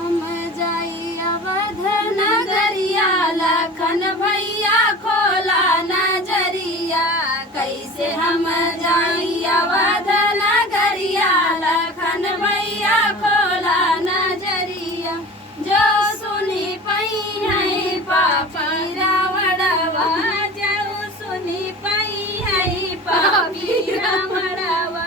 हम जाई अवध नगरिया लखन भैया खोला नजरिया कैसे हम जाई अवध नगरिया लखन भैया खोला नजरिया जो सुनी पई है पापी रावणवा जो सुनी पई है पापी रावणवा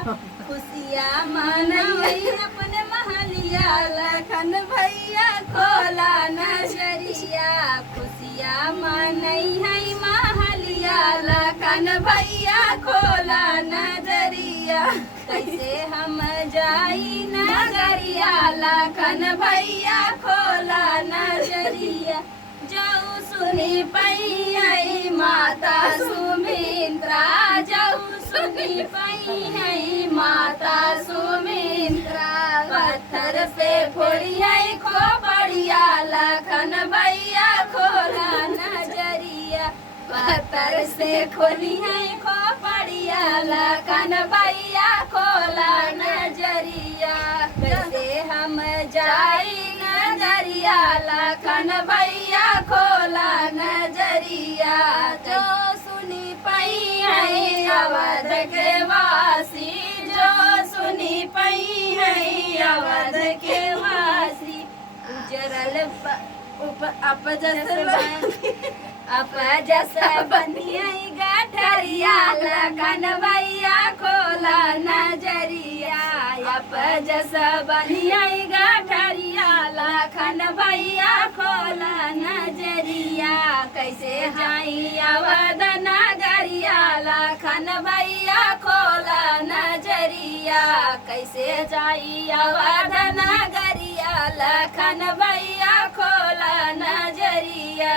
खुशियाँ मनई अपने महलिया लखन भैया खोला नजरिया खुशियाँ मनई है महलिया लखन भैया खोला नजरिया कैसे हम जाई नगरिया लखन भैया खोला नजरिया जाऊ सुनी पई है माता सुमित्रा जाऊ सुनी पई है माता सुमित्रा पत्थर से फोड़ी है खोपड़िया लखन भैया खोला नजरिया पत्थर से खोली है खोपड़िया लखन भैया खोला नजरिया कैसे हम जाई नजरिया लखन भैया खोला नजरिया जो सुनी पई है अवध के वासी जो सुनी पई है अवध के वासी उजरल अपजस बनिया गठरिया लखन भैया खोला नजरिया अपजस बनिया गठरिया लखन भैया खोला नजरिया कैसे जाई अवध नगरिया लखन भैया खोला नजरिया कैसे जाई अवध नगरिया लखन भैया खोला नजरिया